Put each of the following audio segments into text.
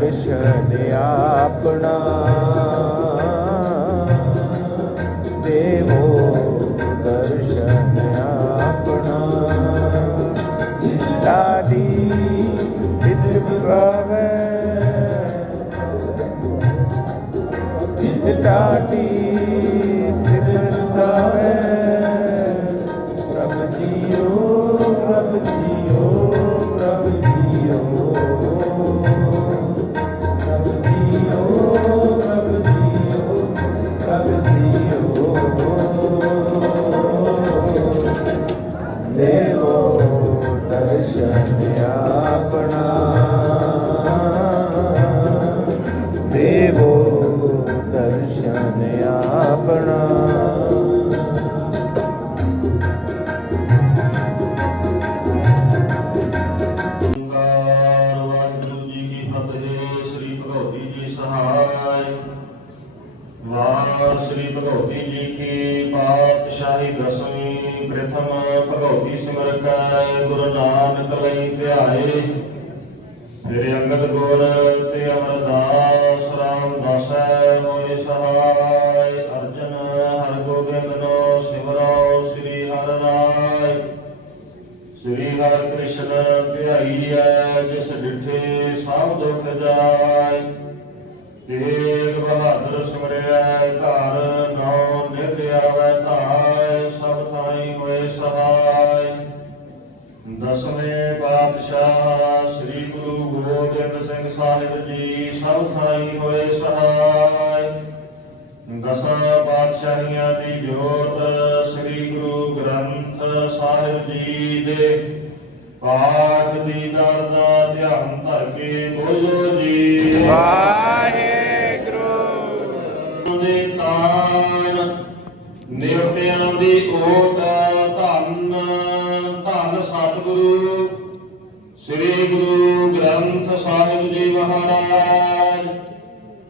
ਦਰਸ਼ਨ ਆਪਣਾ। ਦੇਵੋ ਦਰਸ਼ਨ ਆਪਣਾ। ਲਾਡੀ ਤਿਤ ਪ੍ਰਵੇ ਤਿਤ ਲਾਡੀ ਦਰਸ਼ਨ ਆਪਣਾ। ਵਾਹਿਗੁਰੂ ਜੀ ਕੀ ਫਤਿਹ, ਸ੍ਰੀ ਭਗਉਤੀ ਜੀ ਸਹਾਇ। ਵਾਹ, ਸ੍ਰੀ ਜੀ ਕੀ ਪਾਤਸ਼ਾਹੀ ਦਸਵੀਂ, ਪ੍ਰਥਮ ਭਗਉਤੀ ਸਿਮਰ ਗੁਰੂ ਨਾਨਕ ਜਿਸ ਡਿਠੇ ਸਭ ਦੁਖ ਜਾਇ ਤੇਗ ਬਹਾਦਰ ਸਿਮਰਿਆ ਘਰ ਨੌ ਨਿਧ ਆਵੈ ਧਾਇ ਸਭ ਥਾਈ ਹੋਏ ਸਹਾਇ ਦਸਵੇਂ ਪਾਤਸ਼ਾਹ ਸ੍ਰੀ ਗੁਰੂ ਗੋਬਿੰਦ ਸਿੰਘ ਸਾਹਿਬ ਜੀ ਸਭ ਥਾਈ ਹੋਏ ਸਹਾਇ ਦਸਾਂ ਪਾਤਸ਼ਾਹੀਆਂ ਦੀ ਜੋਤ ਸ੍ਰੀ ਗੁਰੂ ਗ੍ਰੰਥ ਸਾਹਿਬ ਜੀ ਦੇ ਪਾਠ ਓਟ ਧੰਨ ਧੰਨ ਸਤਿਗੁਰੂ, ਸ੍ਰੀ ਗੁਰੂ ਗ੍ਰੰਥ ਸਾਹਿਬ ਜੀ ਮਹਾਰਾਜ,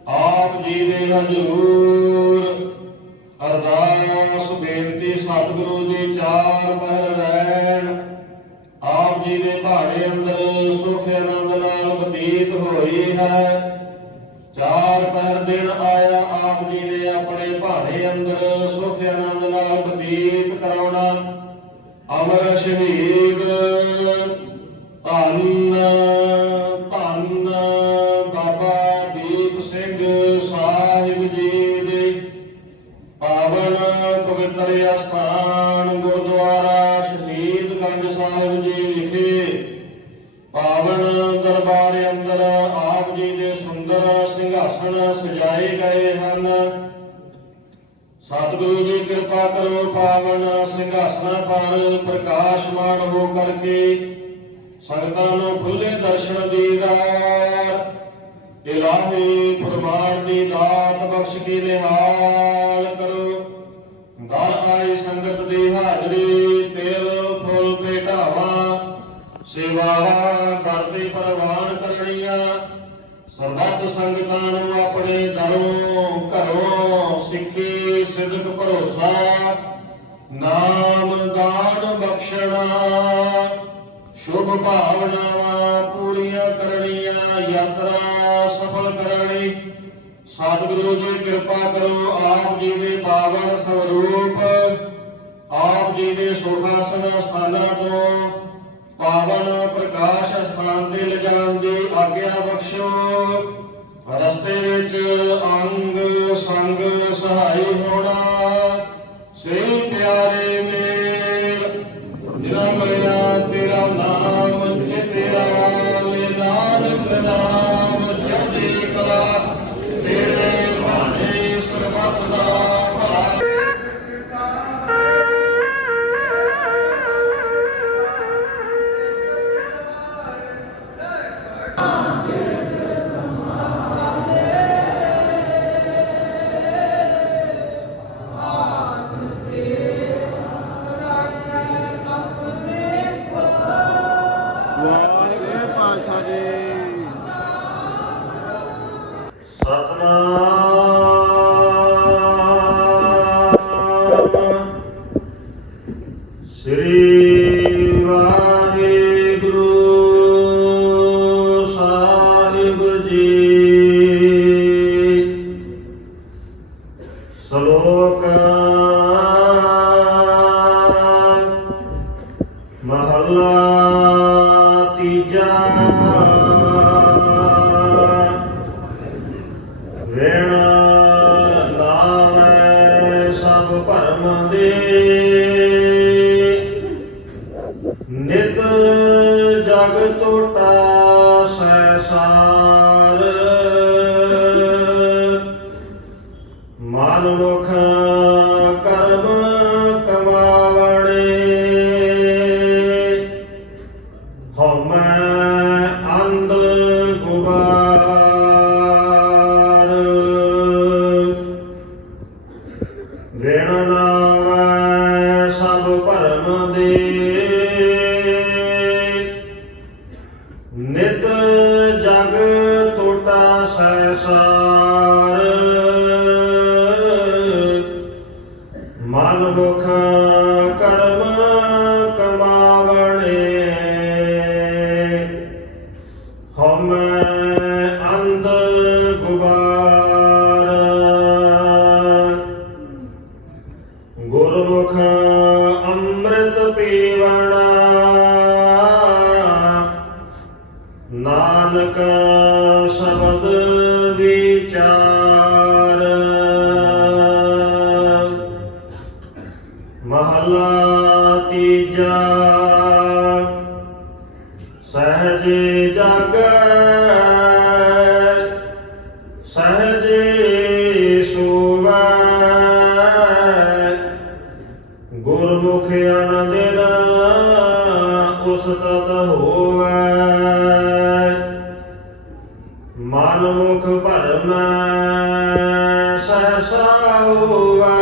ਆਪ ਜੀ ਦੇ ਹਜ਼ੂਰ ਅਰਦਾਸ ਸਿੰਘ ਸਾਹਿਬ ਜੀ ਦੇ ਪਾਵਨ ਪਵਿੱਤਰ ਅਸਥਾਨ ਗੁਰਦੁਆਰਾ ਸ਼ਹੀਦਗੰਜ ਸਾਹਿਬ ਜੀ ਵਿਖੇ ਪਾਵਨ ਦਰਬਾਰ ਅੰਦਰ ਆਪ ਜੀ ਦੇ ਸੁੰਦਰ ਸਿੰਘਾਸਣ ਸਜਾਏ ਗਏ ਹਨ। ਸਤਿਗੁਰੂ ਜੀ ਕਿਰਪਾ ਕਰੋ ਪਾਵਨ ਸਿੰਘਾਸਨਾਂ ਪਰ ਪ੍ਰਕਾਸ਼ਮਾਨ ਹੋ ਕਰਕੇ ਸੰਗਤਾਂ ਨੂੰ ਖੁੱਲੇ ਦਰਸ਼ਨ ਦੀਦਾਰ ਇਲਾਹੀ ਫਰਮਾਨ ਦੀ ਦਾਤ ਬਖਸ਼ ਕੇ ਨਿਹਾਲ ਕਰੋ। ਦਰ ਆਈ ਸੰਗਤ ਦੀ ਹਾਜ਼ਰੀ, ਤੇਲ, ਫੁੱਲ ਭੇਟਾਵਾਂ ਸੇਵਾਵਾਂ ਕਰਦੇ ਪ੍ਰਵਾਨ ਕਰਨੀਆਂ। ਸਰਬੱਤ ਸੰਗਤਾਂ ਨੂੰ ਆਪਣੇ ਦਰੋਂ ਘਰੋਂ ਸਿੱਖੀ, ਸਿਦਕ, ਭਰੋਸਾ। ਨਾਮ, ਦਾਨ, ਬਖਸ਼ਣਾ। ਸ਼ੁਭ ਭਾਵਨਾ ਸਤਿਗੁਰੂ ਜੀ, ਕਿਰਪਾ ਕਰੋ, ਆਪ ਜੀ ਦੇ ਪਾਵਨ ਸਰੂਪ, ਆਪ ਜੀ ਦੇ ਸੁਖਾਸਨ ਸਥਾਨਾਂ ਤੋਂ ਪਾਵਨ ਪ੍ਰਕਾਸ਼ ਸਥਾਨ ਤੇ ਲਿਜਾਣ ਦੀ ਆਗਿਆ ਬਖਸ਼ੋ। ਰਸਤੇ ਵਿੱਚ ਅੰਗ ਸੰਗ ਸਹਾਈ ਸਤਨਾਮ। ਸ੍ਰੀ ਵਾਹਿਗੁਰੂ ਸਾਹਿਬ ਜੀ। ਸ਼ਲੋਕ ಜಗತೋಟ ਅੰਮ੍ਰਿਤ ਪੀਵਣਾ ਨਾਨਕ ਸ਼ਬਦ ਵਿਚਾਰ। ਮਹਲਾ ਤੀਜਾ। ਸਹਜ ਜਗਤ ما شاءوا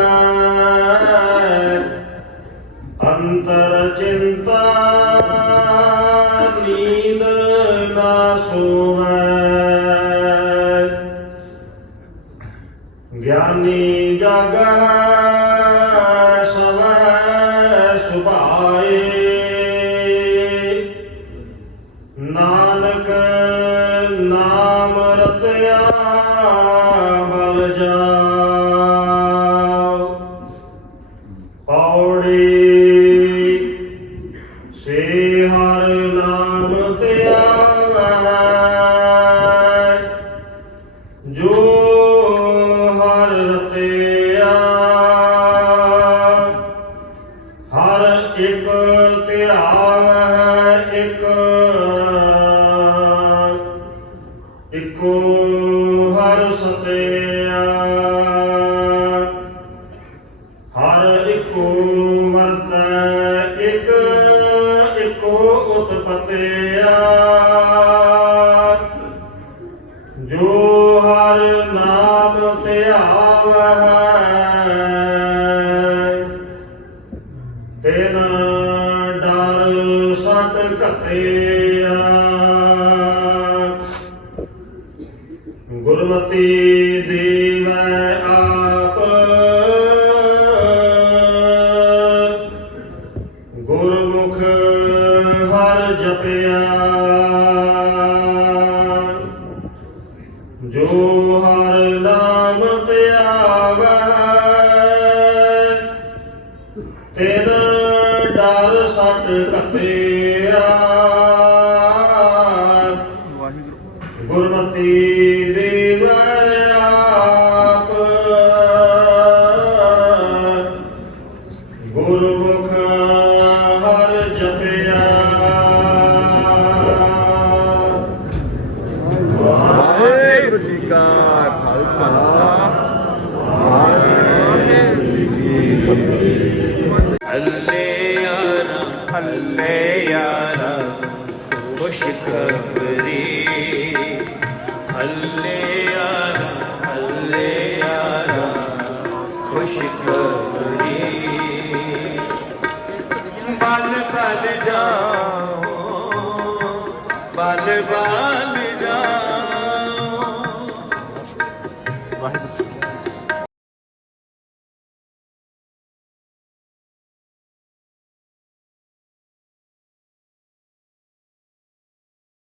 ਹਰ ਸਤਿਆ ਪਤੀ ਦੇਵੈ ਆਪ। ਗੁਰਮੁਖ ਹਰ ਜਪਿਆ। ਗੁਰਮਤੀ ਦੇਵੈ। ਬਲ ਬਲ ਜਾਓ। ਬਲ ਬਲ